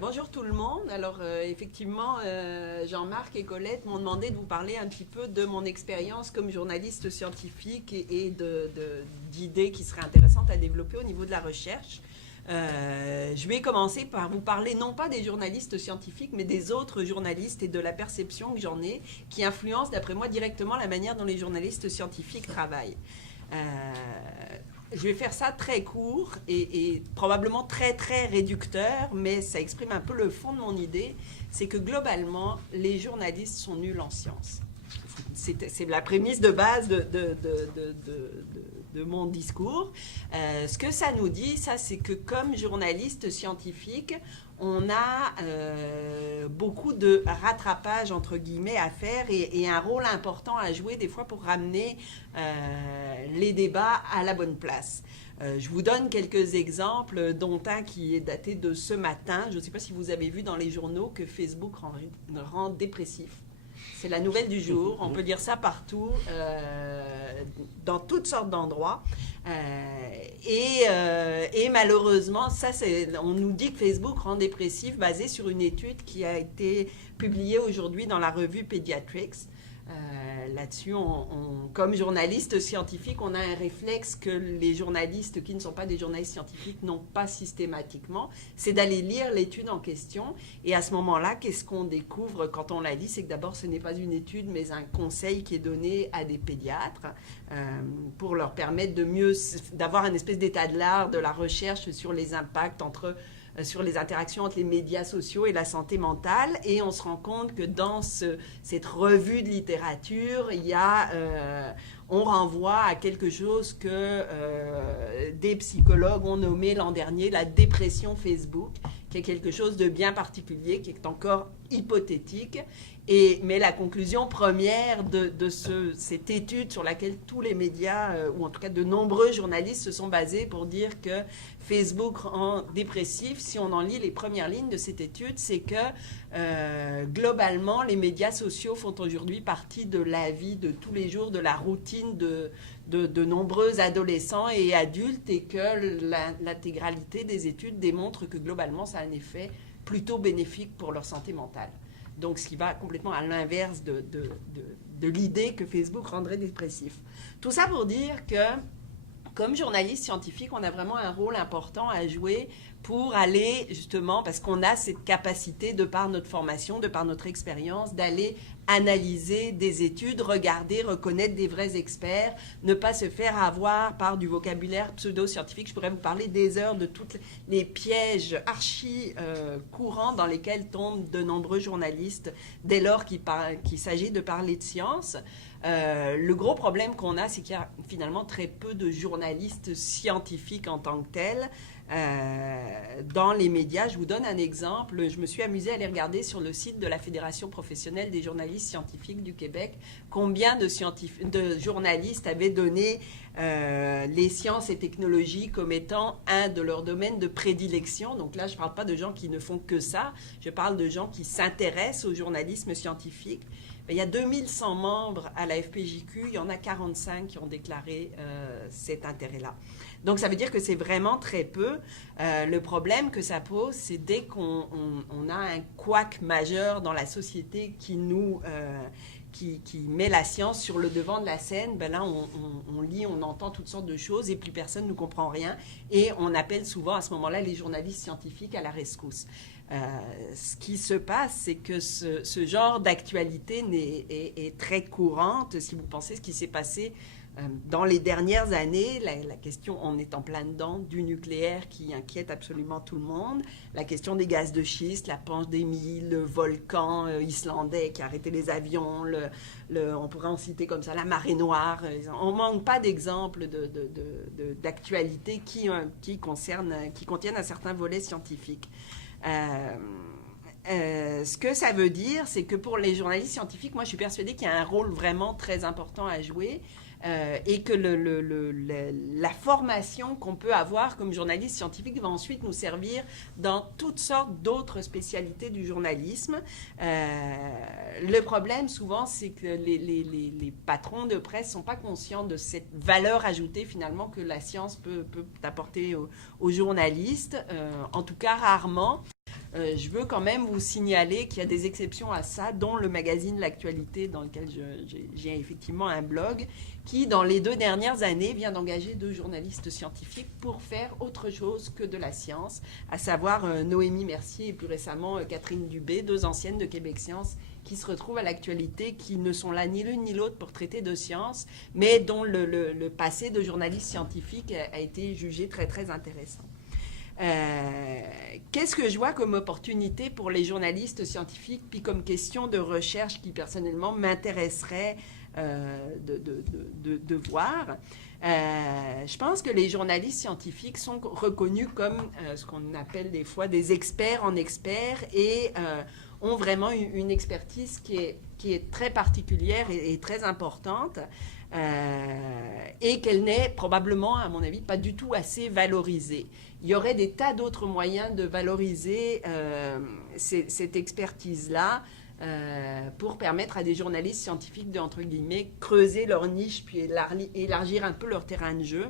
Bonjour tout le monde. Alors, effectivement, Jean-Marc et Colette m'ont demandé de vous parler un petit peu de mon expérience comme journaliste scientifique d'idées qui seraient intéressantes à développer au niveau de la recherche. Je vais commencer par vous parler non pas des journalistes scientifiques, mais des autres journalistes et de la perception que j'en ai, qui influence, d'après moi, directement la manière dont les journalistes scientifiques travaillent. Je vais faire ça très court et probablement très très réducteur, mais ça exprime un peu le fond de mon idée, c'est que globalement, les journalistes sont nuls en sciences. C'est la prémisse de base de mon discours. Ce que ça nous dit, ça, c'est que comme journaliste scientifique, on a beaucoup de rattrapage, entre guillemets, à faire et un rôle important à jouer des fois pour ramener les débats à la bonne place. Je vous donne quelques exemples, dont un qui est daté de ce matin. Je ne sais pas si vous avez vu dans les journaux que Facebook rend dépressif. C'est la nouvelle du jour. On peut lire ça partout, dans toutes sortes d'endroits. Et malheureusement, on nous dit que Facebook rend dépressif basé sur une étude qui a été publiée aujourd'hui dans la revue Pediatrics. Là-dessus, comme journaliste scientifique, on a un réflexe que les journalistes qui ne sont pas des journalistes scientifiques n'ont pas systématiquement, c'est d'aller lire l'étude en question. Et à ce moment-là, qu'est-ce qu'on découvre quand on la lit? C'est que d'abord, ce n'est pas une étude, mais un conseil qui est donné à des pédiatres pour leur permettre d'avoir un espèce d'état de l'art de la recherche sur les impacts sur les interactions entre les médias sociaux et la santé mentale. Et on se rend compte que dans cette revue de littérature, on renvoie à quelque chose que des psychologues ont nommé l'an dernier la dépression Facebook, qui est quelque chose de bien particulier, qui est encore hypothétique. Mais la conclusion première de cette étude sur laquelle tous les médias, ou en tout cas de nombreux journalistes, se sont basés pour dire que Facebook rend dépressif, si on en lit les premières lignes de cette étude, c'est que globalement, les médias sociaux font aujourd'hui partie de la vie de tous les jours, de la routine de nombreux adolescents et adultes, et que l'intégralité des études démontre que globalement, ça a un effet plutôt bénéfique pour leur santé mentale. Donc, ce qui va complètement à l'inverse de l'idée que Facebook rendrait dépressif. Tout ça pour dire que, comme journaliste scientifique, on a vraiment un rôle important à jouer pour aller, justement, parce qu'on a cette capacité, de par notre formation, de par notre expérience, d'aller analyser des études, regarder, reconnaître des vrais experts, ne pas se faire avoir par du vocabulaire pseudo-scientifique. Je pourrais vous parler des heures de tous les pièges courants dans lesquels tombent de nombreux journalistes dès lors qu'il s'agit de parler de science. Le gros problème qu'on a, c'est qu'il y a finalement très peu de journalistes scientifiques en tant que tels dans les médias. Je vous donne un exemple. Je me suis amusée à aller regarder sur le site de la Fédération professionnelle des journalistes scientifiques du Québec combien de journalistes avaient donné les sciences et technologies comme étant un de leurs domaines de prédilection. Donc là, je ne parle pas de gens qui ne font que ça. Je parle de gens qui s'intéressent au journalisme scientifique. Il y a 2100 membres à la FPJQ, il y en a 45 qui ont déclaré cet intérêt-là. Donc, ça veut dire que c'est vraiment très peu. Le problème que ça pose, c'est dès qu'on a un couac majeur dans la société qui met la science sur le devant de la scène, ben là, on lit, on entend toutes sortes de choses et plus personne ne comprend rien. Et on appelle souvent à ce moment-là les journalistes scientifiques à la rescousse. Ce qui se passe, c'est que ce genre d'actualité est très courante. Si vous pensez ce qui s'est passé dans les dernières années, la question, on est en plein dedans, du nucléaire qui inquiète absolument tout le monde, la question des gaz de schiste, la pandémie, le volcan islandais qui a arrêté les avions, on pourrait en citer comme ça, la marée noire. On ne manque pas d'exemples d'actualités qui contiennent un certain volet scientifique. Ce que ça veut dire, c'est que pour les journalistes scientifiques, moi je suis persuadée qu'il y a un rôle vraiment très important à jouer. et que la formation qu'on peut avoir comme journaliste scientifique va ensuite nous servir dans toutes sortes d'autres spécialités du journalisme. Le problème, souvent, c'est que les patrons de presse ne sont pas conscients de cette valeur ajoutée, finalement, que la science peut apporter aux journalistes, en tout cas rarement. Je veux quand même vous signaler qu'il y a des exceptions à ça, dont le magazine L'Actualité, dans lequel j'ai effectivement un blog, qui, dans les 2 dernières années, vient d'engager 2 journalistes scientifiques pour faire autre chose que de la science, à savoir Noémie Mercier et plus récemment Catherine Dubé, 2 anciennes de Québec Science, qui se retrouvent à L'Actualité, qui ne sont là ni l'une ni l'autre pour traiter de science, mais dont le passé de journaliste scientifique a été jugé très, très intéressant. Qu'est-ce que je vois comme opportunité pour les journalistes scientifiques, puis comme question de recherche qui personnellement m'intéresserait de voir? Je pense que les journalistes scientifiques sont reconnus comme ce qu'on appelle des fois des experts en experts et ont vraiment une expertise qui est très particulière et très importante. Et qu'elle n'est probablement, à mon avis, pas du tout assez valorisée. Il y aurait des tas d'autres moyens de valoriser cette expertise-là pour permettre à des journalistes scientifiques de, entre guillemets, creuser leur niche puis élargir un peu leur terrain de jeu.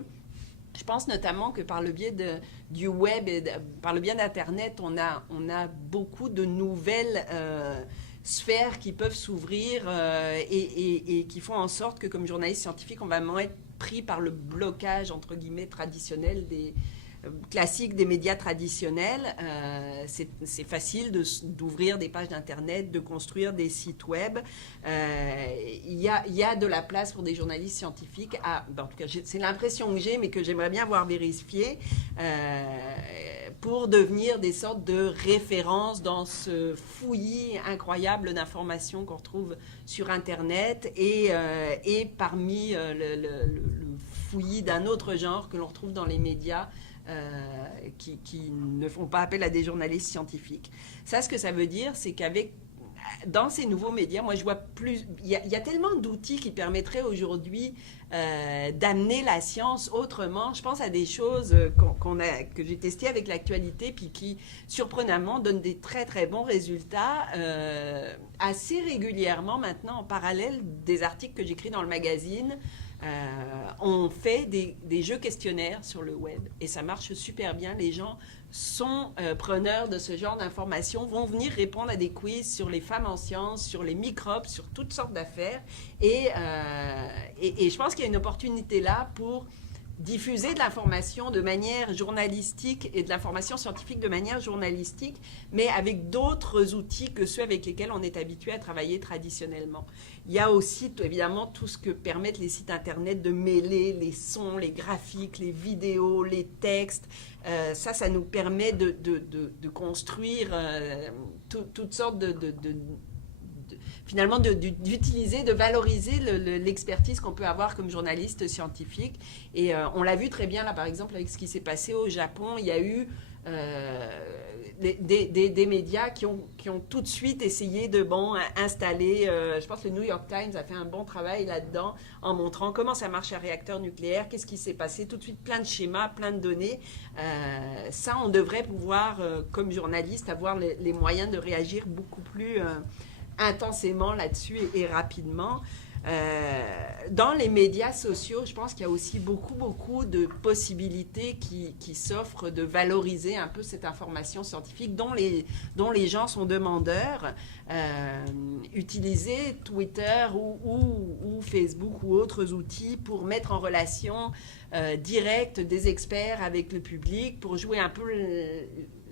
Je pense notamment que par le biais du web et par le biais d'Internet, on a beaucoup de nouvelles sphères qui peuvent s'ouvrir et qui font en sorte que, comme journaliste scientifique, on va moins être pris par le blocage, entre guillemets, traditionnel classique des médias traditionnels. C'est facile d'ouvrir des pages d'Internet, de construire des sites web. Il y a de la place pour des journalistes scientifiques. En tout cas, c'est l'impression que j'ai, mais que j'aimerais bien voir vérifier, pour devenir des sortes de références dans ce fouillis incroyable d'informations qu'on retrouve sur Internet et parmi le fouillis d'un autre genre que l'on retrouve dans les médias, qui ne font pas appel à des journalistes scientifiques. Ça, ce que ça veut dire, c'est dans ces nouveaux médias, moi je vois plus... Il y a tellement d'outils qui permettraient aujourd'hui d'amener la science autrement. Je pense à des choses que j'ai testées avec L'Actualité, puis qui, surprenamment, donnent des très très bons résultats assez régulièrement maintenant, en parallèle des articles que j'écris dans le magazine. On fait des jeux questionnaires sur le web et ça marche super bien. Les gens sont preneurs de ce genre d'informations, vont venir répondre à des quiz sur les femmes en sciences, sur les microbes, sur toutes sortes d'affaires. Et je pense qu'il y a une opportunité là pour diffuser de l'information de manière journalistique et de l'information scientifique de manière journalistique, mais avec d'autres outils que ceux avec lesquels on est habitué à travailler traditionnellement. Il y a aussi, évidemment, tout ce que permettent les sites Internet de mêler les sons, les graphiques, les vidéos, les textes. Ça nous permet de construire toutes sortes finalement d'utiliser, de valoriser l'expertise qu'on peut avoir comme journaliste scientifique. Et on l'a vu très bien là, par exemple, avec ce qui s'est passé au Japon. Il y a eu des médias qui ont tout de suite essayé de installer, je pense que le New York Times a fait un bon travail là-dedans en montrant comment ça marche un réacteur nucléaire, qu'est-ce qui s'est passé, tout de suite plein de schémas, plein de données. Ça, on devrait pouvoir, comme journaliste, avoir les moyens de réagir beaucoup plus intensément là-dessus et rapidement. Dans les médias sociaux, je pense qu'il y a aussi beaucoup de possibilités qui s'offrent de valoriser un peu cette information scientifique dont les gens sont demandeurs. Utiliser Twitter ou Facebook ou autres outils pour mettre en relation directe des experts avec le public, pour jouer un peu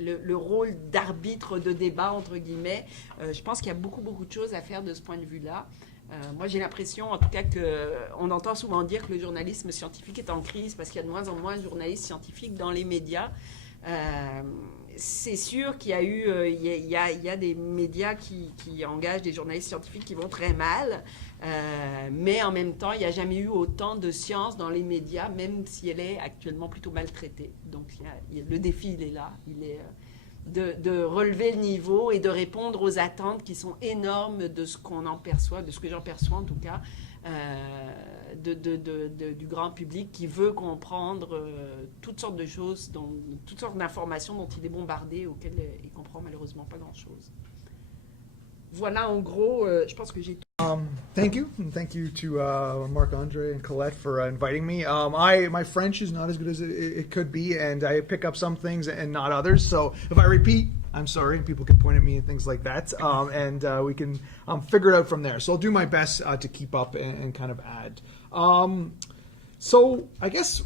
le rôle d'arbitre de débat, entre guillemets. Je pense qu'il y a beaucoup de choses à faire de ce point de vue-là. Moi, j'ai l'impression, en tout cas, qu'on entend souvent dire que le journalisme scientifique est en crise parce qu'il y a de moins en moins de journalistes scientifiques dans les médias. C'est sûr qu'il y a eu, il y a des médias qui engagent des journalistes scientifiques qui vont très mal, mais en même temps, il n'y a jamais eu autant de science dans les médias, même si elle est actuellement plutôt maltraitée. Donc, le défi, il est là. Il est de relever le niveau et de répondre aux attentes qui sont énormes de ce qu'on en perçoit, de ce que j'en perçois en tout cas, du grand public qui veut comprendre toutes sortes de choses, toutes sortes d'informations dont il est bombardé, auxquelles il ne comprend malheureusement pas grand-chose. Voilà, en gros, je pense que j'ai tout. Thank you, and thank you to Marc-Andre and Colette for inviting me. My French is not as good as it could be, and I pick up some things and not others. So if I repeat, I'm sorry, and people can point at me and things like that, and we can figure it out from there. So I'll do my best to keep up and kind of add. So I guess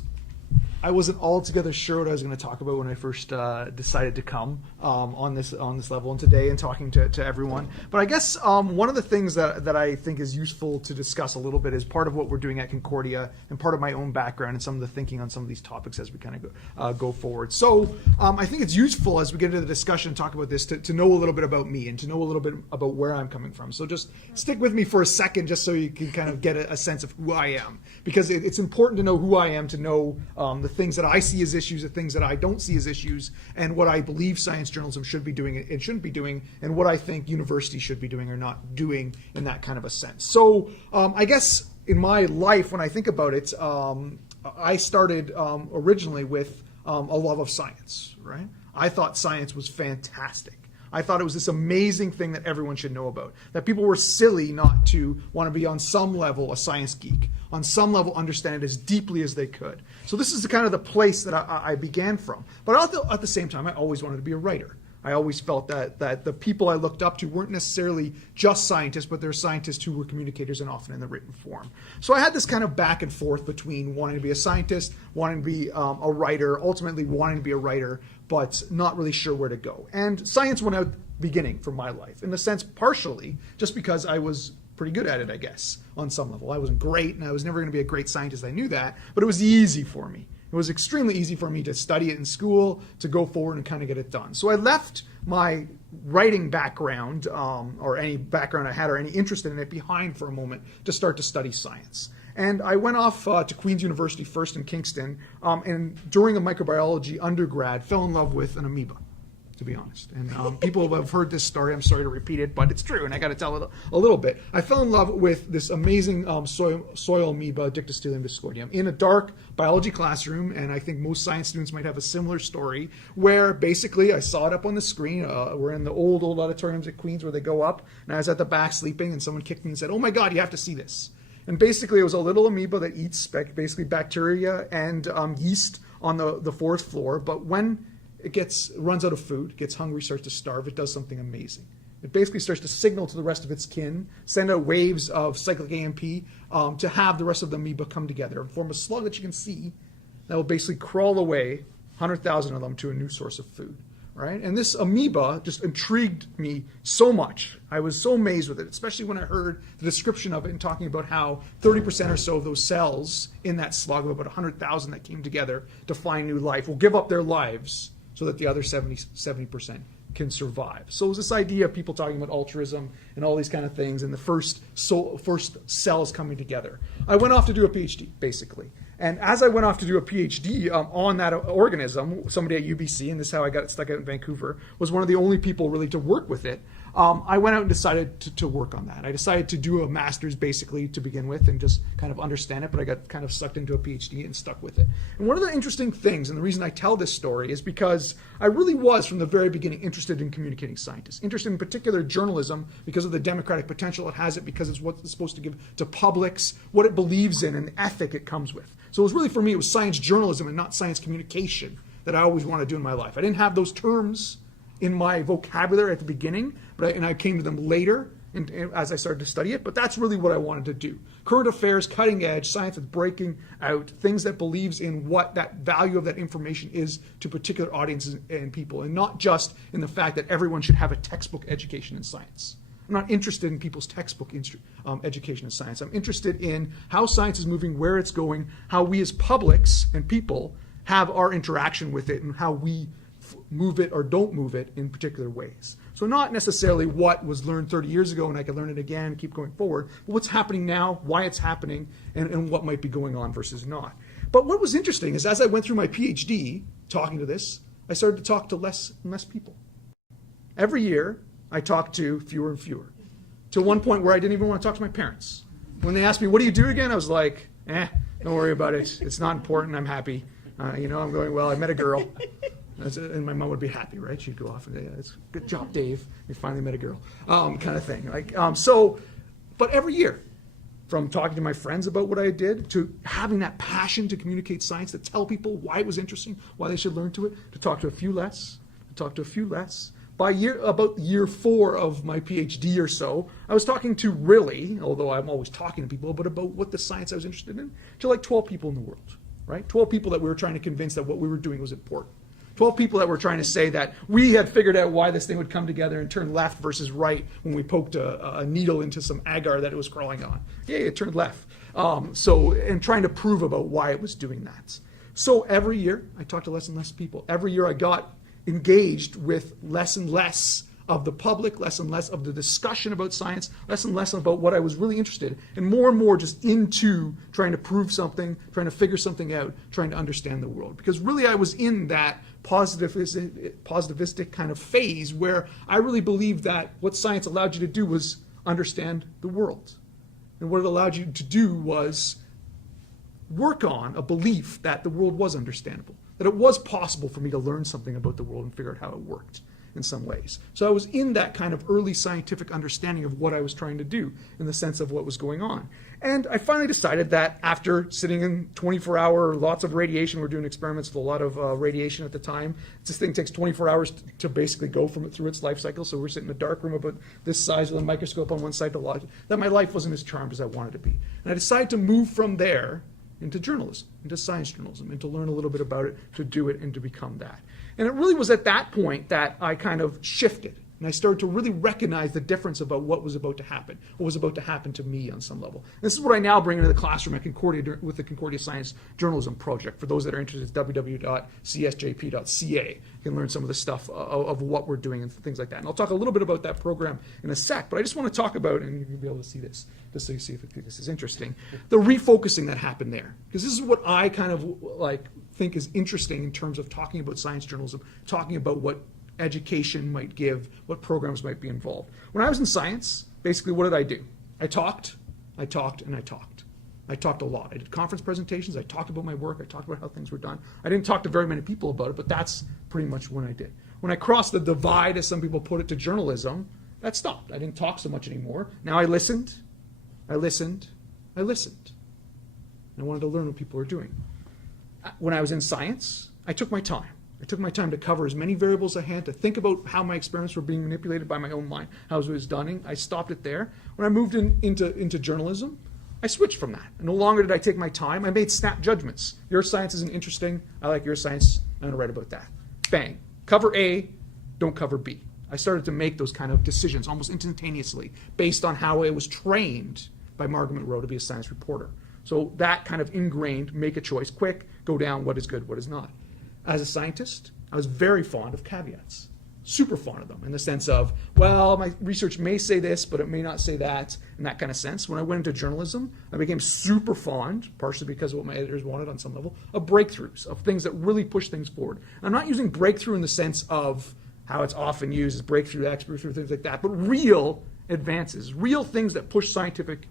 I wasn't altogether sure what I was going to talk about when I first decided to come on this level and today and talking to everyone. But I guess one of the things that I think is useful to discuss a little bit is part of what we're doing at Concordia and part of my own background and some of the thinking on some of these topics as we kind of go forward. So I think it's useful as we get into the discussion and talk about this to know a little bit about me and to know a little bit about where I'm coming from. So just stick with me for a second just so you can kind of get a sense of who I am, because it's important to know who I am, to know the things that I see as issues, the things that I don't see as issues, and what I believe science journalism should be doing and shouldn't be doing, and what I think universities should be doing or not doing in that kind of a sense. So I guess in my life, when I think about it, I started originally with a love of science, right? I thought science was fantastic. I thought it was this amazing thing that everyone should know about, that people were silly not to want to be on some level a science geek, on some level understand it as deeply as they could. So this is the kind of the place that I began from. But at the same time, I always wanted to be a writer. I always felt that the people I looked up to weren't necessarily just scientists, but they're scientists who were communicators and often in the written form. So I had this kind of back and forth between wanting to be a scientist, wanting to be a writer, ultimately wanting to be a writer, but not really sure where to go. And science went out beginning for my life, in a sense, partially, just because I was pretty good at it, I guess, on some level. I wasn't great, and I was never going to be a great scientist, I knew that, but it was easy for me. It was extremely easy for me to study it in school, to go forward and kind of get it done. So I left my writing background, or any background I had or any interest in it, behind for a moment to start to study science. And I went off to Queen's University first in Kingston, and during a microbiology undergrad, fell in love with an amoeba, to be honest. And people have heard this story. I'm sorry to repeat it, but it's true, and I got to tell it a little bit. I fell in love with this amazing soil amoeba, Dictyostelium discoideum, in a dark biology classroom, and I think most science students might have a similar story, where basically I saw it up on the screen. We're in the old auditoriums at Queen's where they go up, and I was at the back sleeping, and someone kicked me and said, "Oh my God, you have to see this." And basically it was a little amoeba that eats basically bacteria and yeast on the fourth floor, but when it runs out of food, gets hungry, starts to starve, it does something amazing. It basically starts to signal to the rest of its kin, send out waves of cyclic AMP to have the rest of the amoeba come together and form a slug that you can see that will basically crawl away, 100,000 of them, to a new source of food. Right? And this amoeba just intrigued me so much. I was so amazed with it, especially when I heard the description of it and talking about how 30% or so of those cells in that slug of about 100,000 that came together to find new life will give up their lives so that the other 70% can survive. So it was this idea of people talking about altruism and all these kind of things, and the first cells coming together. I went off to do a PhD, basically. And as I went off to do a PhD on that organism, somebody at UBC, and this is how I got stuck out in Vancouver, was one of the only people really to work with it. I went out and decided to work on that. I decided to do a master's basically to begin with and just kind of understand it, but I got kind of sucked into a PhD and stuck with it. And one of the interesting things, and the reason I tell this story, is because I really was from the very beginning interested in communicating scientists, interested in particular journalism because of the democratic potential it has, because it's what it's supposed to give to publics, what it believes in, and the ethic it comes with. So it was really, for me, it was science journalism and not science communication that I always wanted to do in my life. I didn't have those terms in my vocabulary at the beginning, and I came to them later and as I started to study it, but that's really what I wanted to do. Current affairs, cutting edge, science that's breaking out, things that believes in what that value of that information is to particular audiences and people, and not just in the fact that everyone should have a textbook education in science. I'm not interested in people's textbook education in science. I'm interested in how science is moving, where it's going, how we as publics and people have our interaction with it, and how we move it or don't move it in particular ways. So not necessarily what was learned 30 years ago and I could learn it again, keep going forward, but what's happening now, why it's happening, and what might be going on versus not. But what was interesting is as I went through my PhD talking to this, I started to talk to less and less people. Every year, I talked to fewer and fewer, to one point where I didn't even want to talk to my parents. When they asked me, "What do you do again?" I was like, Don't worry about it. It's not important. I'm happy. I'm going well. I met a girl. And my mom would be happy, right? She'd go off and say, it's good job, Dave. You finally met a girl, kind of thing. But every year, from talking to my friends about what I did, to having that passion to communicate science, to tell people why it was interesting, why they should learn to it, to talk to a few less. By about year 4 of my PhD or so, I was talking to really, although I'm always talking to people, but about what the science I was interested in, to like 12 people in the world, right? 12 people that we were trying to convince that what we were doing was important. 12 people that were trying to say that we had figured out why this thing would come together and turn left versus right when we poked a needle into some agar that it was crawling on. Yeah, it turned left. And trying to prove about why it was doing that. So every year, I talked to less and less people. Every year I got engaged with less and less of the public, less and less of the discussion about science, less and less about what I was really interested in, and more just into trying to prove something, trying to figure something out, trying to understand the world. Because really I was in that positivistic kind of phase where I really believed that what science allowed you to do was understand the world. And what it allowed you to do was work on a belief that the world was understandable, that it was possible for me to learn something about the world and figure out how it worked in some ways. So I was in that kind of early scientific understanding of what I was trying to do in the sense of what was going on. And I finally decided that after sitting in 24-hour, lots of radiation, we're doing experiments with a lot of radiation at the time. This thing takes 24 hours to basically go through its life cycle. So we're sitting in a dark room about this size with a microscope on one side to watch, that my life wasn't as charmed as I wanted to be. And I decided to move from there into journalism, into science journalism, and to learn a little bit about it, to do it, and to become that. And it really was at that point that I kind of shifted. And I started to really recognize the difference about what was about to happen, what was about to happen to me on some level. And this is what I now bring into the classroom at Concordia with the Concordia Science Journalism Project. For those that are interested, it's www.csjp.ca. You can learn some of the stuff of what we're doing and things like that. And I'll talk a little bit about that program in a sec, but I just want to talk about, and you'll be able to see this, just so you see if this is interesting, the refocusing that happened there. Because this is what I kind of think is interesting in terms of talking about science journalism, talking about what education might give, what programs might be involved. When I was in science, basically what did I do? I talked, and I talked. I talked a lot. I did conference presentations, I talked about my work, I talked about how things were done. I didn't talk to very many people about it, but that's pretty much what I did. When I crossed the divide, as some people put it, to journalism, that stopped. I didn't talk so much anymore. Now I listened. I wanted to learn what people were doing. When I was in science, I took my time. I took my time to cover as many variables as I had, to think about how my experiments were being manipulated by my own mind, how it was done. I stopped it there. When I moved into journalism, I switched from that. And no longer did I take my time. I made snap judgments. Your science isn't interesting. I like your science. I'm going to write about that. Bang. Cover A, don't cover B. I started to make those kind of decisions almost instantaneously based on how I was trained by Margaret Monroe to be a science reporter. So that kind of ingrained, make a choice, quick, go down, what is good, what is not. As a scientist, I was very fond of caveats, super fond of them, in the sense of, well, my research may say this, but it may not say that, in that kind of sense. When I went into journalism, I became super fond, partially because of what my editors wanted on some level, of breakthroughs, of things that really push things forward. And I'm not using breakthrough in the sense of how it's often used as breakthrough, breakthrough, things like that, but real advances, real things that push scientific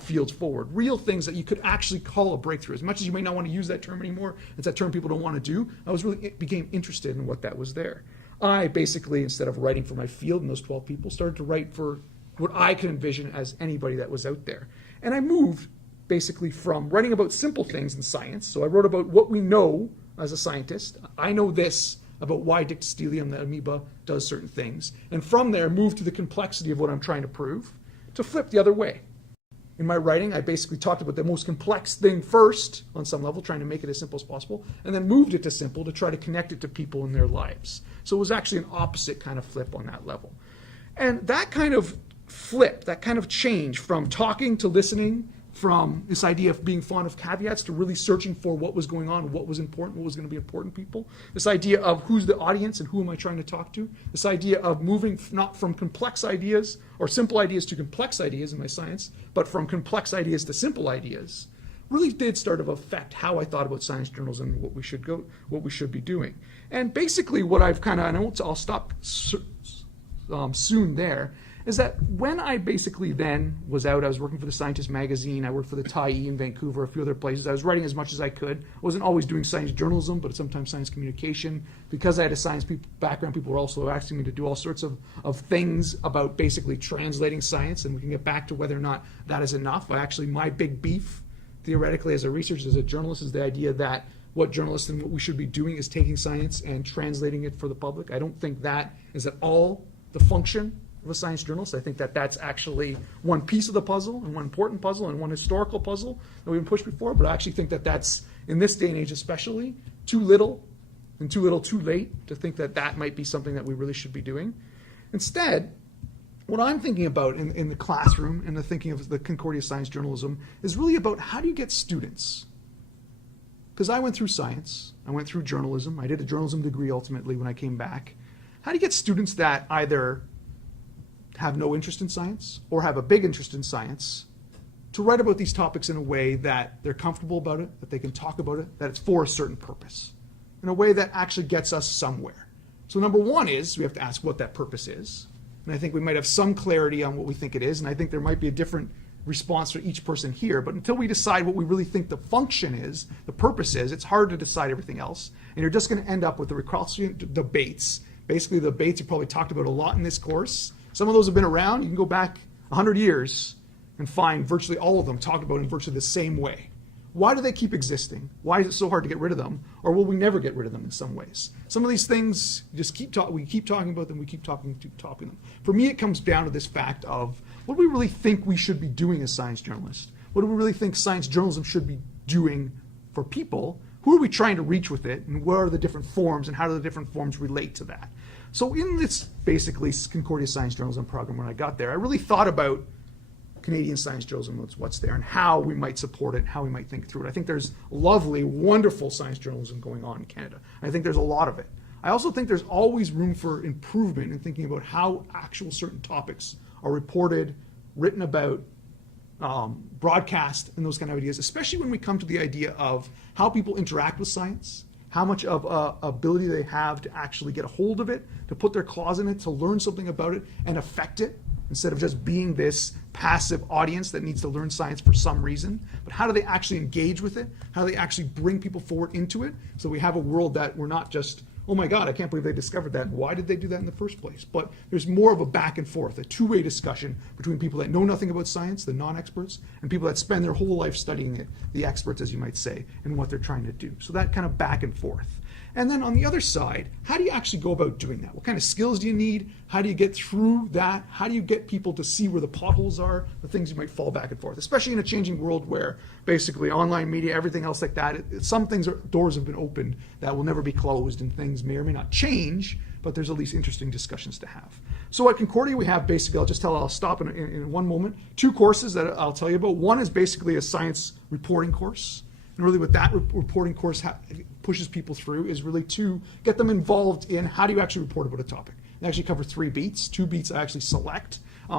fields forward, real things that you could actually call a breakthrough. As much as you may not want to use that term anymore, it's that term people don't want to do, became interested in what that was there. I basically, instead of writing for my field and those 12 people, started to write for what I could envision as anybody that was out there. And I moved basically from writing about simple things in science. So I wrote about what we know as a scientist. I know this about why Dictyostelium, the amoeba, does certain things. And from there, moved to the complexity of what I'm trying to prove, to flip the other way. In my writing, I basically talked about the most complex thing first, on some level, trying to make it as simple as possible, and then moved it to simple to try to connect it to people in their lives. So it was actually an opposite kind of flip on that level. And that kind of flip, that kind of change from talking to listening, from this idea of being fond of caveats to really searching for what was going on, what was important, what was going to be important to people. This idea of who's the audience and who am I trying to talk to. This idea of moving not from complex ideas or simple ideas to complex ideas in my science, but from complex ideas to simple ideas, really did start to affect how I thought about science journalism and what we should be doing. And basically what I've kind of, and I'll stop soon there, is that when I basically then was out, I was working for the Scientist magazine, I worked for the Tyee in Vancouver, a few other places. I was writing as much as I could. I wasn't always doing science journalism, but sometimes science communication. Because I had a science background, people were also asking me to do all sorts of things about basically translating science, and we can get back to whether or not that is enough. Actually, my big beef, theoretically, as a researcher, as a journalist, is the idea that what journalists and what we should be doing is taking science and translating it for the public. I don't think that is at all the function of a science journalist. I think that that's actually one piece of the puzzle, and one important puzzle, and one historical puzzle that we've pushed before, but I actually think that that's, in this day and age especially, too little and too little too late to think that that might be something that we really should be doing. Instead, what I'm thinking about in the classroom and the thinking of the Concordia Science Journalism is really about how do you get students? Because I went through science, I went through journalism, I did a journalism degree ultimately when I came back. How do you get students that either have no interest in science or have a big interest in science to write about these topics in a way that they're comfortable about it, that they can talk about it, that it's for a certain purpose, in a way that actually gets us somewhere? So number one is we have to ask what that purpose is. And I think we might have some clarity on what we think it is, and I think there might be a different response for each person here, but until we decide what we really think the function is, the purpose is, it's hard to decide everything else, and you're just going to end up with the recalcitrant debates. Basically, the debates you probably talked about a lot in this course. Some of those have been around. You can go back 100 years and find virtually all of them talked about in virtually the same way. Why do they keep existing? Why is it so hard to get rid of them? Or will we never get rid of them in some ways? Some of these things, just we keep talking about them, we keep talking them. For me, it comes down to this fact of what do we really think we should be doing as science journalists? What do we really think science journalism should be doing for people? Who are we trying to reach with it? And what are the different forms, and how do the different forms relate to that? So in this basically Concordia Science Journalism program, when I got there, I really thought about Canadian science journalism, what's there, and how we might support it, how we might think through it. I think there's lovely, wonderful science journalism going on in Canada. I think there's a lot of it. I also think there's always room for improvement in thinking about how actual certain topics are reported, written about, broadcast, and those kind of ideas, especially when we come to the idea of how people interact with science, how much of ability they have to actually get a hold of it, to put their claws in it, to learn something about it and affect it, instead of just being this passive audience that needs to learn science for some reason. But how do they actually engage with it? How do they actually bring people forward into it? So we have a world that we're not just, oh my God, I can't believe they discovered that. Why did they do that in the first place? But there's more of a back and forth, a two-way discussion between people that know nothing about science, the non-experts, and people that spend their whole life studying it, the experts, as you might say, and what they're trying to do. So that kind of back and forth. And then on the other side, how do you actually go about doing that? What kind of skills do you need? How do you get through that? How do you get people to see where the potholes are, the things you might fall back and forth, especially in a changing world where basically online media, everything else like that, some things, doors have been opened that will never be closed, and things may or may not change, but there's at least interesting discussions to have. So at Concordia, we have basically, I'll stop in one moment, two courses that I'll tell you about. One is basically a science reporting course. And really what that reporting course pushes people through is really to get them involved in how do you actually report about a topic. They actually cover 3 beats. 2 beats I actually select,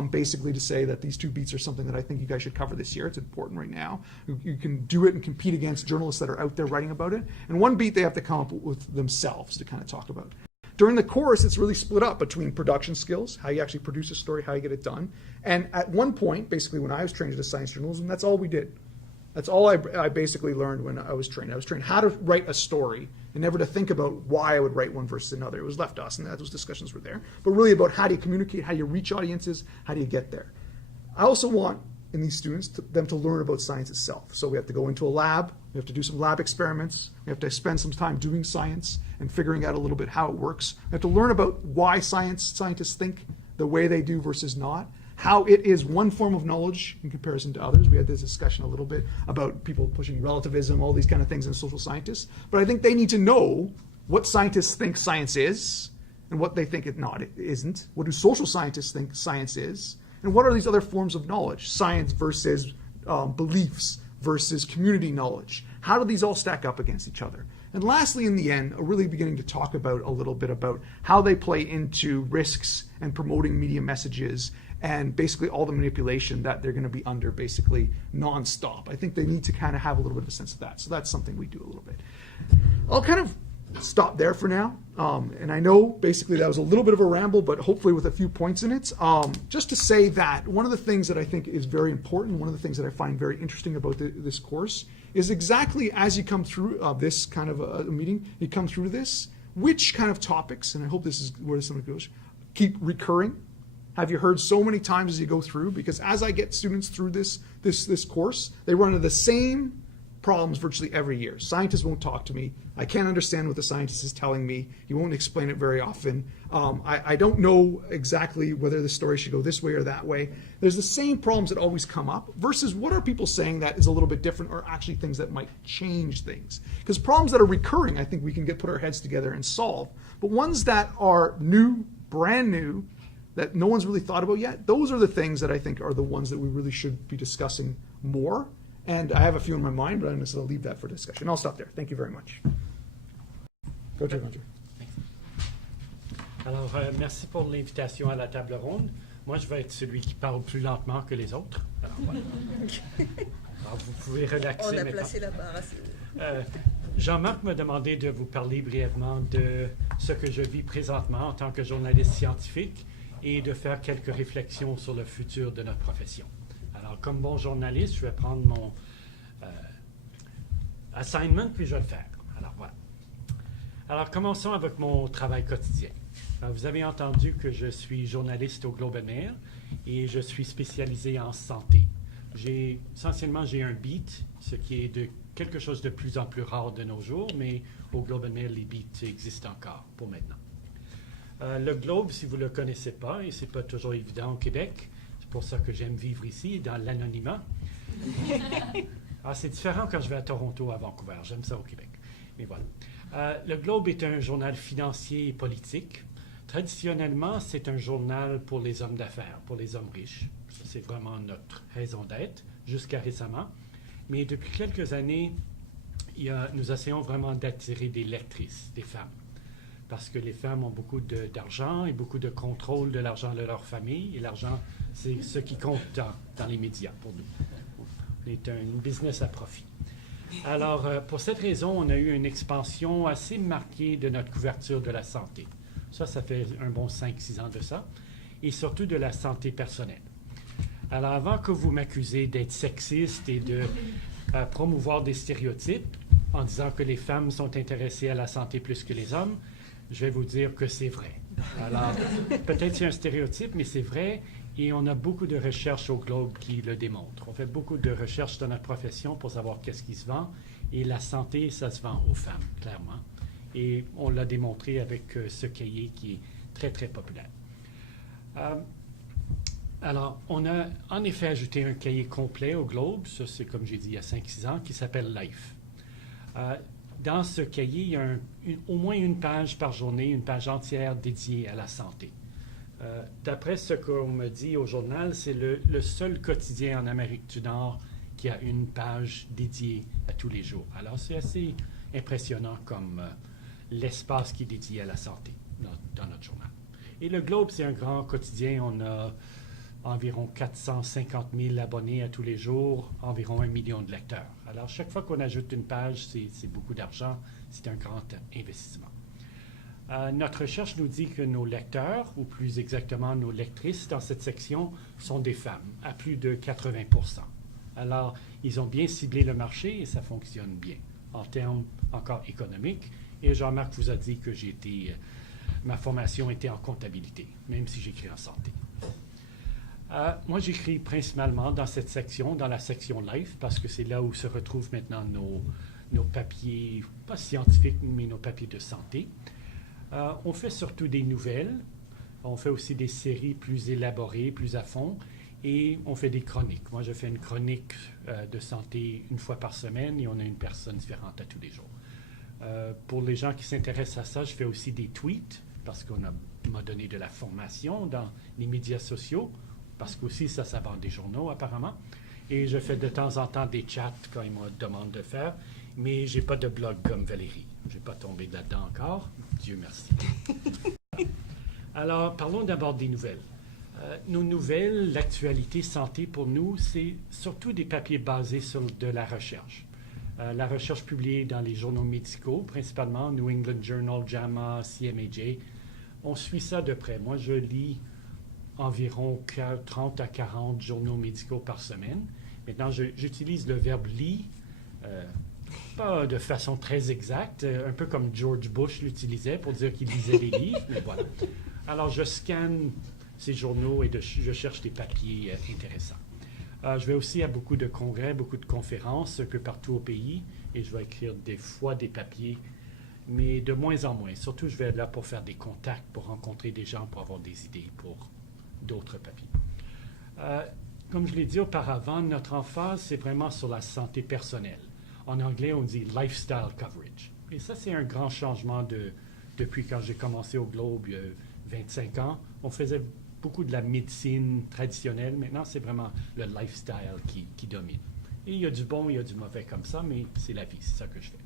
basically to say that these 2 beats are something that I think you guys should cover this year. It's important right now. You can do it and compete against journalists that are out there writing about it. And 1 beat they have to come up with themselves to kind of talk about. During the course, it's really split up between production skills, how you actually produce a story, how you get it done. And at one point, basically when I was trained as science journalism, that's all we did. That's all I basically learned when I was trained. I was trained how to write a story and never to think about why I would write one versus another. It was left to us, and those discussions were there. But really about how do you communicate, how do you reach audiences, how do you get there. I also want, in these students, them to learn about science itself. So we have to go into a lab, we have to do some lab experiments, we have to spend some time doing science and figuring out a little bit how it works. We have to learn about why scientists think the way they do versus not. How it is one form of knowledge in comparison to others. We had this discussion a little bit about people pushing relativism, all these kind of things in social scientists. But I think they need to know what scientists think science is and what they think it isn't. What do social scientists think science is? And what are these other forms of knowledge? Science versus beliefs versus community knowledge. How do these all stack up against each other? And lastly, in the end, really beginning to talk about a little bit about how they play into risks and promoting media messages and basically all the manipulation that they're going to be under basically nonstop. I think they need to kind of have a little bit of a sense of that. So that's something we do a little bit. I'll kind of stop there for now. And I know basically that was a little bit of a ramble, but hopefully with a few points in it. Just to say that one of the things that I think is very important, one of the things that I find very interesting about this course is exactly as you come through this kind of a meeting, you come through this, which kind of topics, and I hope this is where something goes, keep recurring. Have you heard so many times as you go through? Because as I get students through this course, they run into the same problems virtually every year. Scientists won't talk to me. I can't understand what the scientist is telling me. He won't explain it very often. I don't know exactly whether the story should go this way or that way. There's the same problems that always come up versus what are people saying that is a little bit different or actually things that might change things. Because problems that are recurring, I think we can put our heads together and solve. But ones that are new, brand new, that no one's really thought about yet, those are the things that I think are the ones that we really should be discussing more. And I have a few in my mind, but I'm just going to leave that for discussion. I'll stop there. Thank you very much. Go to Roger. Alors, merci pour l'invitation à la table ronde. Moi, je vais être celui qui parle plus lentement que les autres. Alors, voilà. Alors, vous pouvez relaxer. On a maintenant. placé la barre assez... Jean-Marc m'a demandé de vous parler brièvement de ce que je vis présentement en tant que journaliste scientifique et de faire quelques réflexions sur le futur de notre profession. Alors, comme bon journaliste, je vais prendre mon assignment, puis je vais le faire. Alors, voilà. Alors, commençons avec mon travail quotidien. Alors, vous avez entendu que je suis journaliste au Globe and Mail et je suis spécialisé en santé. Essentiellement, j'ai un beat, ce qui est de quelque chose de plus en plus rare de nos jours, mais au Globe and Mail, les beats existent encore pour maintenant. Le Globe, si vous ne le connaissez pas, et ce n'est pas toujours évident au Québec, c'est pour ça que j'aime vivre ici, dans l'anonymat. Alors, c'est différent quand je vais à Toronto, à Vancouver. J'aime ça au Québec. Mais voilà. Le Globe est un journal financier et politique. Traditionnellement, c'est un journal pour les hommes d'affaires, pour les hommes riches. Ça, c'est vraiment notre raison d'être, jusqu'à récemment. Mais depuis quelques années, nous essayons vraiment d'attirer des lectrices, des femmes. Parce que les femmes ont beaucoup d'argent et beaucoup de contrôle de l'argent de leur famille. Et l'argent, c'est ce qui compte dans les médias pour nous. C'est un business à profit. Alors, pour cette raison, on a eu une expansion assez marquée de notre couverture de la santé. Ça fait un bon 5-6 ans de ça. Et surtout de la santé personnelle. Alors, avant que vous m'accusez d'être sexiste et de promouvoir des stéréotypes en disant que les femmes sont intéressées à la santé plus que les hommes, je vais vous dire que c'est vrai. Alors, peut-être c'est un stéréotype, mais c'est vrai. Et on a beaucoup de recherches au Globe qui le démontrent. On fait beaucoup de recherches dans notre profession pour savoir qu'est-ce qui se vend. Et la santé, ça se vend aux femmes, clairement. Et on l'a démontré avec ce cahier qui est très, très populaire. Alors, on a en effet ajouté un cahier complet au Globe, ça c'est comme j'ai dit il y a 5-6 ans, qui s'appelle Life. Dans ce cahier, il y a au moins une page par journée, une page entière dédiée à la santé. D'après ce qu'on me dit au journal, c'est le seul quotidien en Amérique du Nord qui a une page dédiée à tous les jours. Alors, c'est assez impressionnant comme l'espace qui est dédié à la santé dans notre journal. Et le Globe, c'est un grand quotidien. On a environ 450 000 abonnés à tous les jours, environ 1 million de lecteurs. Alors, chaque fois qu'on ajoute une page, c'est beaucoup d'argent. C'est un grand investissement. Notre recherche nous dit que nos lecteurs, ou plus exactement nos lectrices dans cette section, sont des femmes, à plus de 80 %. Alors, ils ont bien ciblé le marché et ça fonctionne bien en termes encore économiques. Et Jean-Marc vous a dit que ma formation était en comptabilité, même si j'écris en santé. Moi, j'écris principalement dans cette section, dans la section Life, parce que c'est là où se retrouvent maintenant nos papiers, pas scientifiques, mais nos papiers de santé. On fait surtout des nouvelles. On fait aussi des séries plus élaborées, plus à fond. Et on fait des chroniques. Moi, je fais une chronique de santé une fois par semaine et on a une personne différente à tous les jours. Pour les gens qui s'intéressent à ça, je fais aussi des tweets parce qu'on m'a donné de la formation dans les médias sociaux, parce qu'aussi ça vend des journaux apparemment. Et je fais de temps en temps des chats quand ils me demandent de faire, mais je n'ai pas de blog comme Valérie. Je n'ai pas tombé là-dedans encore. Dieu merci. Alors, parlons d'abord des nouvelles. Nos nouvelles, l'actualité santé pour nous, c'est surtout des papiers basés sur de la recherche. La recherche publiée dans les journaux médicaux, principalement New England Journal, JAMA, CMAJ, on suit ça de près. Moi, je lis environ 30 à 40 journaux médicaux par semaine. Maintenant, j'utilise le verbe « lit », pas de façon très exacte, un peu comme George Bush l'utilisait pour dire qu'il lisait des livres, mais voilà. Alors, je scanne ces journaux et je cherche des papiers intéressants. Je vais aussi à beaucoup de congrès, beaucoup de conférences un peu partout au pays et je vais écrire des fois des papiers, mais de moins en moins. Surtout, je vais être là pour faire des contacts, pour rencontrer des gens, pour avoir des idées pour d'autres papiers. Comme je l'ai dit auparavant, notre emphase, c'est vraiment sur la santé personnelle. En anglais, on dit « lifestyle coverage ». Et ça, c'est un grand changement depuis quand j'ai commencé au Globe il y a 25 ans. On faisait beaucoup de la médecine traditionnelle. Maintenant, c'est vraiment le lifestyle qui domine. Et il y a du bon, il y a du mauvais comme ça, mais c'est la vie, c'est ça que je fais.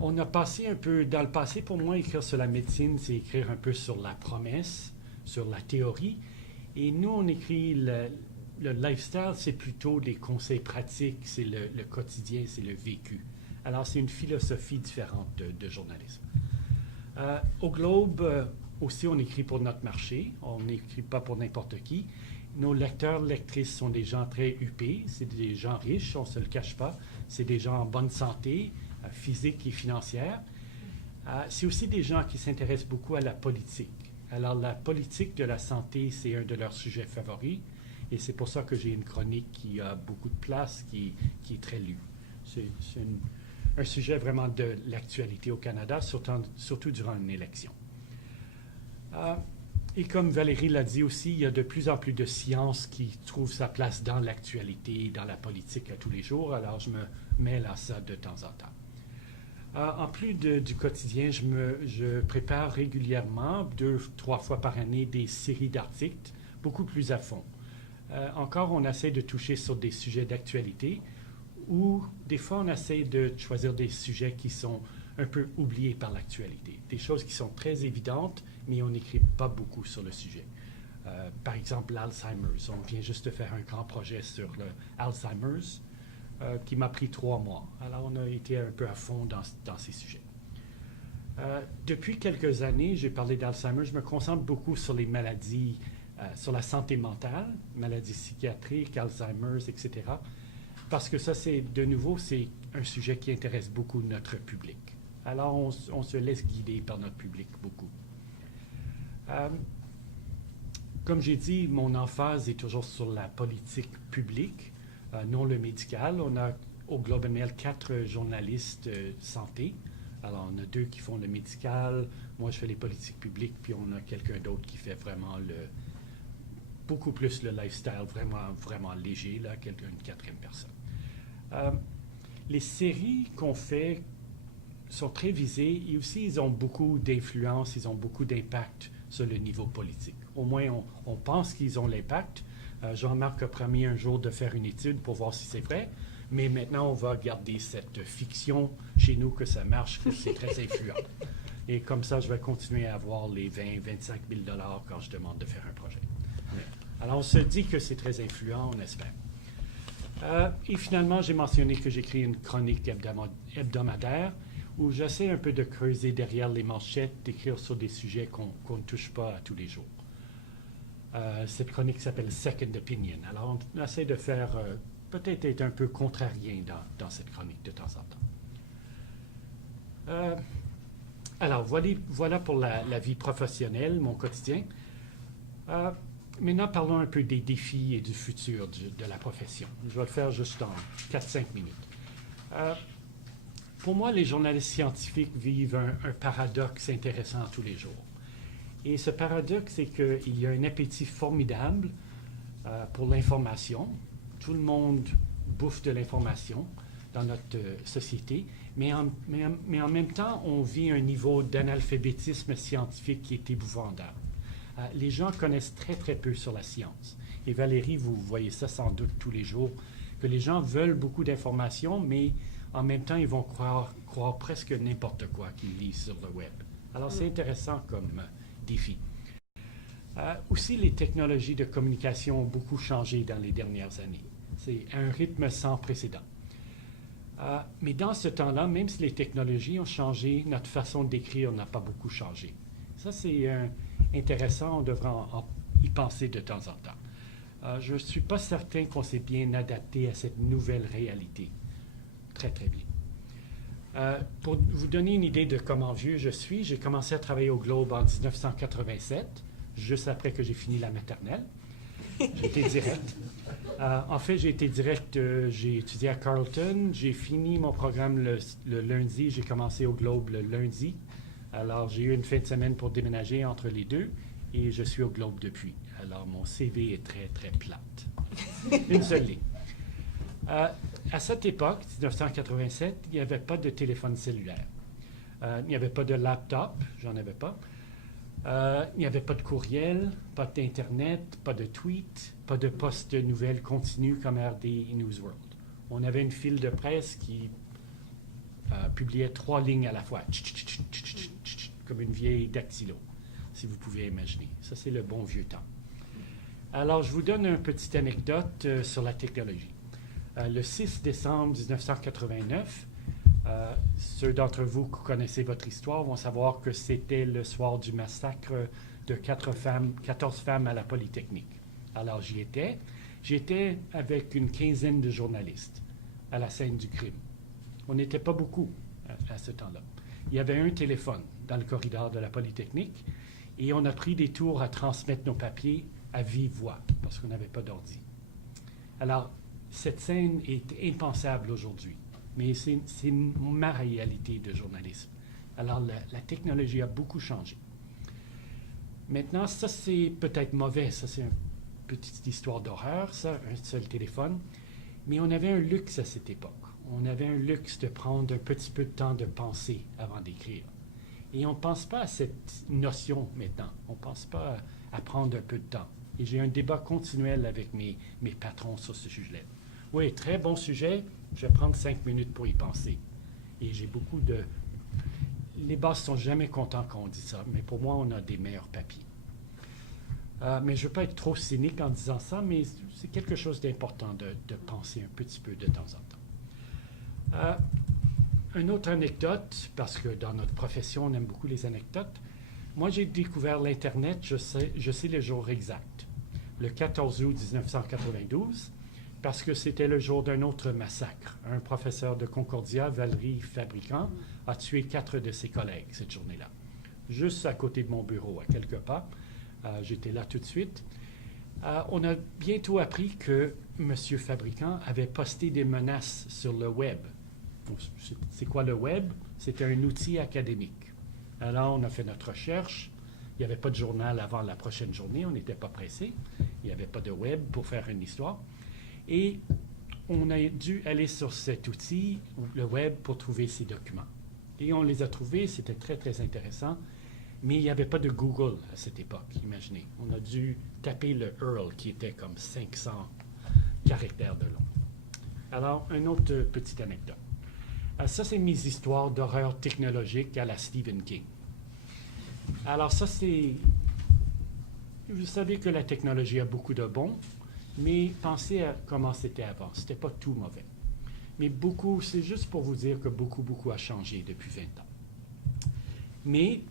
On a passé un peu, dans le passé, pour moi, écrire sur la médecine, c'est écrire un peu sur la promesse, sur la théorie. Et nous, on écrit le lifestyle, c'est plutôt des conseils pratiques, c'est le quotidien, c'est le vécu. Alors, c'est une philosophie différente de journalisme. Au Globe, aussi, on écrit pour notre marché. On n'écrit pas pour n'importe qui. Nos lecteurs, lectrices sont des gens très huppés. C'est des gens riches, on ne se le cache pas. C'est des gens en bonne santé, physique et financière. C'est aussi des gens qui s'intéressent beaucoup à la politique. Alors, la politique de la santé, c'est un de leurs sujets favoris. Et c'est pour ça que j'ai une chronique qui a beaucoup de place, qui est très lue. C'est un sujet vraiment de l'actualité au Canada, surtout durant une élection. Et comme Valérie l'a dit aussi, il y a de plus en plus de science qui trouve sa place dans l'actualité, dans la politique à tous les jours, alors je me mêle à ça de temps en temps. En plus du quotidien, je prépare régulièrement, 2-3 fois par année, des séries d'articles beaucoup plus à fond. Encore, on essaie de toucher sur des sujets d'actualité, ou des fois, on essaie de choisir des sujets qui sont un peu oubliés par l'actualité. Des choses qui sont très évidentes, mais on n'écrit pas beaucoup sur le sujet. Par exemple, l'Alzheimer's. On vient juste de faire un grand projet sur le Alzheimer's qui m'a pris 3 mois. Alors, on a été un peu à fond dans ces sujets. Depuis quelques années, j'ai parlé d'Alzheimer. Je me concentre beaucoup sur les maladies, sur la santé mentale, maladies psychiatriques, Alzheimer's, etc. Parce que ça, de nouveau, c'est un sujet qui intéresse beaucoup notre public. Alors, on se laisse guider par notre public beaucoup. Comme j'ai dit, mon emphase est toujours sur la politique publique, non le médical. On a au Globe and Mail 4 journalistes santé. Alors, on a 2 qui font le médical, moi je fais les politiques publiques, puis on a quelqu'un d'autre qui fait vraiment beaucoup plus le lifestyle, vraiment léger, là, une 4e personne. Les séries qu'on fait sont très visées et aussi ils ont beaucoup d'influence, ils ont beaucoup d'impact sur le niveau politique. Au moins, on pense qu'ils ont l'impact. Jean-Marc a promis un jour de faire une étude pour voir si c'est vrai, mais maintenant, on va garder cette fiction chez nous que ça marche, que c'est très influent. Et comme ça, je vais continuer à avoir les 20-25 000 $ quand je demande de faire un projet. Alors, on se dit que c'est très influent, on espère. Et finalement, j'ai mentionné que j'écris une chronique hebdomadaire où j'essaie un peu de creuser derrière les manchettes, d'écrire sur des sujets qu'on ne touche pas à tous les jours. Cette chronique s'appelle Second Opinion. Alors, on essaie de faire, peut-être être un peu contrarien dans cette chronique de temps en temps. Alors, voilà pour la vie professionnelle, mon quotidien. Maintenant, parlons un peu des défis et du futur de la profession. Je vais le faire juste en 4-5 minutes. Pour moi, les journalistes scientifiques vivent un paradoxe intéressant tous les jours. Et ce paradoxe, c'est qu'il y a un appétit formidable pour l'information. Tout le monde bouffe de l'information dans notre société, mais en même temps, on vit un niveau d'analphabétisme scientifique qui est épouvantable. Les gens connaissent très, très peu sur la science. Et Valérie, vous voyez ça sans doute tous les jours, que les gens veulent beaucoup d'informations, mais en même temps, ils vont croire presque n'importe quoi qu'ils lisent sur le web. Alors, c'est intéressant comme défi. Aussi, les technologies de communication ont beaucoup changé dans les dernières années. C'est un rythme sans précédent. Mais dans ce temps-là, même si les technologies ont changé, notre façon d'écrire n'a pas beaucoup changé. Ça, c'est intéressant, on devrait y penser de temps en temps. Je ne suis pas certain qu'on s'est bien adapté à cette nouvelle réalité. Très, très bien. Pour vous donner une idée de comment vieux je suis, j'ai commencé à travailler au Globe en 1987, juste après que j'ai fini la maternelle. J'ai été direct. En fait, j'ai été direct, j'ai étudié à Carleton, j'ai fini mon programme le lundi, j'ai commencé au Globe le lundi. Alors, j'ai eu une fin de semaine pour déménager entre les deux et je suis au Globe depuis. Alors, mon CV est très, très plate. Une seule ligne. À cette époque, 1987, il n'y avait pas de téléphone cellulaire. Il n'y avait pas de laptop, j'en avais pas. Il n'y avait pas de courriel, pas d'Internet, pas de tweet, pas de poste de nouvelles continu comme RD Newsworld. On avait une file de presse qui publiait 3 lignes à la fois, comme une vieille dactylo, si vous pouvez imaginer. Ça, c'est le bon vieux temps. Alors, je vous donne une petite anecdote sur la technologie. Le 6 décembre 1989, ceux d'entre vous qui connaissez votre histoire vont savoir que c'était le soir du massacre de 14 femmes à la Polytechnique. Alors, j'y étais. J'étais avec une quinzaine de journalistes à la scène du crime. On n'était pas beaucoup à ce temps-là. Il y avait un téléphone dans le corridor de la Polytechnique et on a pris des tours à transmettre nos papiers à vive voix parce qu'on n'avait pas d'ordi. Alors, cette scène est impensable aujourd'hui, mais c'est ma réalité de journalisme. Alors, la technologie a beaucoup changé. Maintenant, ça, c'est peut-être mauvais. Ça, c'est une petite histoire d'horreur, ça, un seul téléphone. Mais on avait un luxe à cette époque. On avait un luxe de prendre un petit peu de temps de penser avant d'écrire. Et on ne pense pas à cette notion maintenant. On ne pense pas à prendre un peu de temps. Et j'ai un débat continuel avec mes patrons sur ce sujet-là. Oui, très bon sujet. Je vais prendre 5 minutes pour y penser. Et j'ai beaucoup de... Les boss ne sont jamais contents quand on dit ça, mais pour moi, on a des meilleurs papiers. Mais je ne veux pas être trop cynique en disant ça, mais c'est quelque chose d'important de penser un petit peu de temps en temps. Une autre anecdote, parce que dans notre profession, on aime beaucoup les anecdotes. Moi, j'ai découvert l'Internet, je sais le jour exact, le 14 août 1992, parce que c'était le jour d'un autre massacre. Un professeur de Concordia, Valérie Fabricant, a tué 4 de ses collègues cette journée-là, juste à côté de mon bureau, à quelques pas. J'étais là tout de suite. On a bientôt appris que M. Fabricant avait posté des menaces sur le web. C'est quoi le web? C'était un outil académique. Alors, on a fait notre recherche. Il n'y avait pas de journal avant la prochaine journée. On n'était pas pressé. Il n'y avait pas de web pour faire une histoire. Et on a dû aller sur cet outil, le web, pour trouver ces documents. Et on les a trouvés. C'était très, très intéressant. Mais il n'y avait pas de Google à cette époque, imaginez. On a dû taper le URL qui était comme 500 caractères de long. Alors, une autre petite anecdote. Ça, c'est mes histoires d'horreur technologique à la Stephen King. Alors, ça, c'est... Vous savez que la technologie a beaucoup de bons, mais pensez à comment c'était avant. C'était pas tout mauvais. Mais beaucoup, c'est juste pour vous dire que beaucoup a changé depuis 20 ans. Mais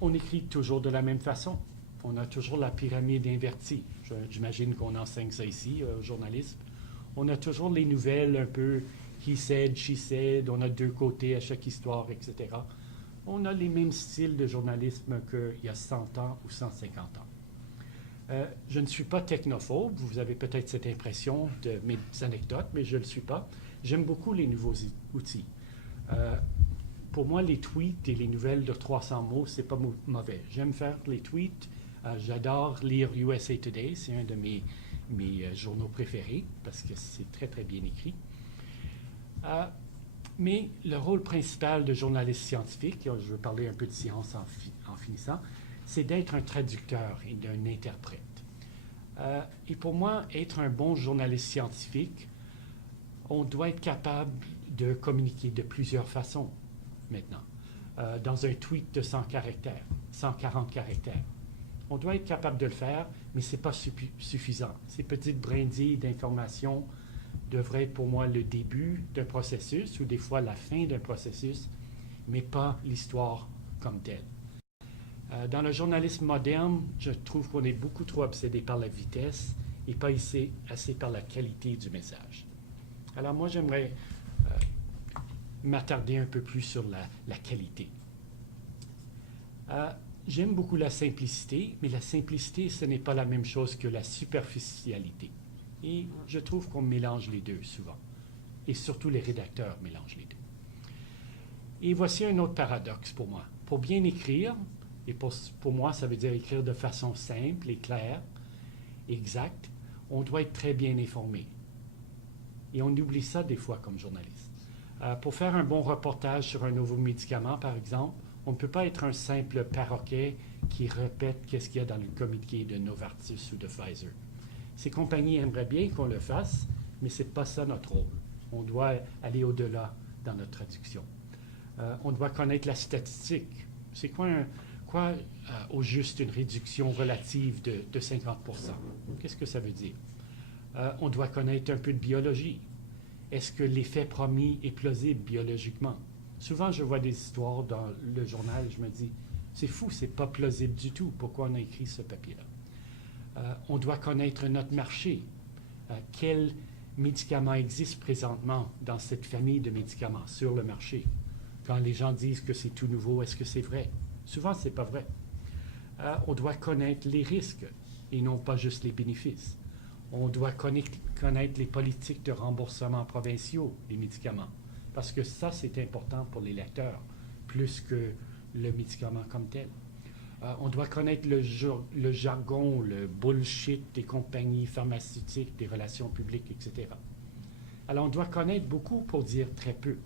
on écrit toujours de la même façon. On a toujours la pyramide invertie. J'imagine qu'on enseigne ça ici, au journalisme. On a toujours les nouvelles un peu he said, she said, on a 2 côtés à chaque histoire, etc. On a les mêmes styles de journalisme qu'il y a 100 ans ou 150 ans. Je ne suis pas technophobe. Vous avez peut-être cette impression de mes anecdotes, mais je ne le suis pas. J'aime beaucoup les nouveaux outils. Pour moi, les tweets et les nouvelles de 300 mots, c'est pas mauvais. J'aime faire les tweets. J'adore lire USA Today. C'est un de mes journaux préférés parce que c'est très, très bien écrit. Mais le rôle principal de journaliste scientifique, je veux parler un peu de science en finissant, c'est d'être un traducteur et d'un interprète. Et pour moi, être un bon journaliste scientifique, on doit être capable de communiquer de plusieurs façons maintenant. Dans un tweet de 100 caractères, 140 caractères. On doit être capable de le faire, mais ce n'est pas suffisant. Ces petites brindilles d'informations devrait être pour moi le début d'un processus ou des fois la fin d'un processus, mais pas l'histoire comme telle. Dans le journalisme moderne, je trouve qu'on est beaucoup trop obsédé par la vitesse et pas assez par la qualité du message. Alors moi, j'aimerais m'attarder un peu plus sur la qualité. J'aime beaucoup la simplicité, mais la simplicité, ce n'est pas la même chose que la superficialité. Et je trouve qu'on mélange les deux souvent. Et surtout, les rédacteurs mélangent les deux. Et voici un autre paradoxe pour moi. Pour bien écrire, et pour moi, ça veut dire écrire de façon simple et claire, exacte, on doit être très bien informé. Et on oublie ça des fois comme journaliste. Pour faire un bon reportage sur un nouveau médicament, par exemple, on ne peut pas être un simple perroquet qui répète qu'est-ce qu'il y a dans le communiqué de Novartis ou de Pfizer. Ces compagnies aimeraient bien qu'on le fasse, mais ce n'est pas ça notre rôle. On doit aller au-delà dans notre traduction. On doit connaître la statistique. C'est quoi au juste une réduction relative de 50%? Qu'est-ce que ça veut dire? On doit connaître un peu de biologie. Est-ce que l'effet promis est plausible biologiquement? Souvent, je vois des histoires dans le journal, je me dis, c'est fou, c'est pas plausible du tout. Pourquoi on a écrit ce papier-là? On doit connaître notre marché. Quels médicaments existent présentement dans cette famille de médicaments sur le marché? Quand les gens disent que c'est tout nouveau, est-ce que c'est vrai? Souvent, ce n'est pas vrai. On doit connaître les risques et non pas juste les bénéfices. On doit connaître les politiques de remboursement provinciaux des médicaments, parce que ça, c'est important pour les lecteurs, plus que le médicament comme tel. On doit connaître le jargon, le bullshit des compagnies pharmaceutiques, des relations publiques, etc. Alors, on doit connaître beaucoup pour dire très peu.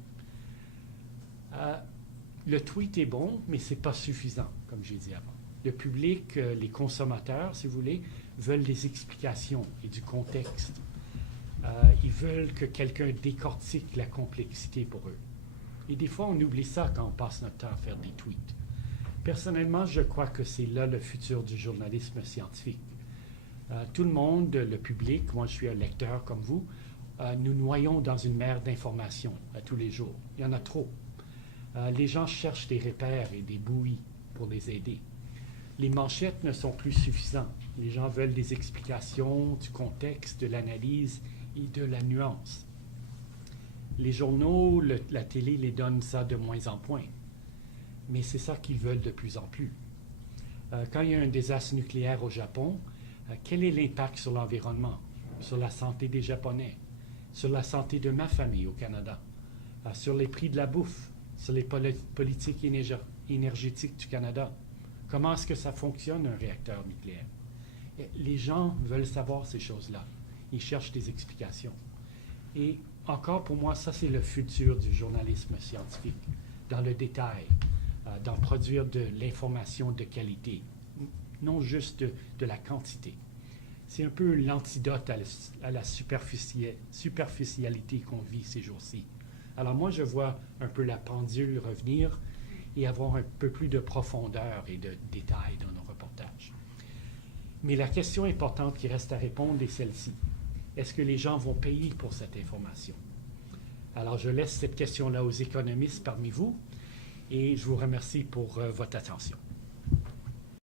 Le tweet est bon, mais ce n'est pas suffisant, comme j'ai dit avant. Le public, les consommateurs, si vous voulez, veulent des explications et du contexte. Ils veulent que quelqu'un décortique la complexité pour eux. Et des fois, on oublie ça quand on passe notre temps à faire des tweets. Personnellement, je crois que c'est là le futur du journalisme scientifique. Tout le monde, le public, moi je suis un lecteur comme vous, nous noyons dans une mer d'informations tous les jours. Il y en a trop. Les gens cherchent des repères et des buoys pour les aider. Les manchettes ne sont plus suffisantes. Les gens veulent des explications, du contexte, de l'analyse et de la nuance. Les journaux, la télé les donnent ça de moins en moins. Mais c'est ça qu'ils veulent de plus en plus. Quand il y a un désastre nucléaire au Japon, quel est l'impact sur l'environnement, sur la santé des Japonais, sur la santé de ma famille au Canada, sur les prix de la bouffe, sur les politiques énergétiques du Canada? Comment est-ce que ça fonctionne, un réacteur nucléaire? Les gens veulent savoir ces choses-là. Ils cherchent des explications. Et encore, pour moi, ça, c'est le futur du journalisme scientifique, dans le détail, d'en produire de l'information de qualité, non juste de la quantité. C'est un peu l'antidote à la superficialité qu'on vit ces jours-ci. Alors moi, je vois un peu la pendule revenir et avoir un peu plus de profondeur et de détails dans nos reportages. Mais la question importante qui reste à répondre est celle-ci. Est-ce que les gens vont payer pour cette information? Alors, je laisse cette question-là aux économistes parmi vous et je vous remercie pour votre attention.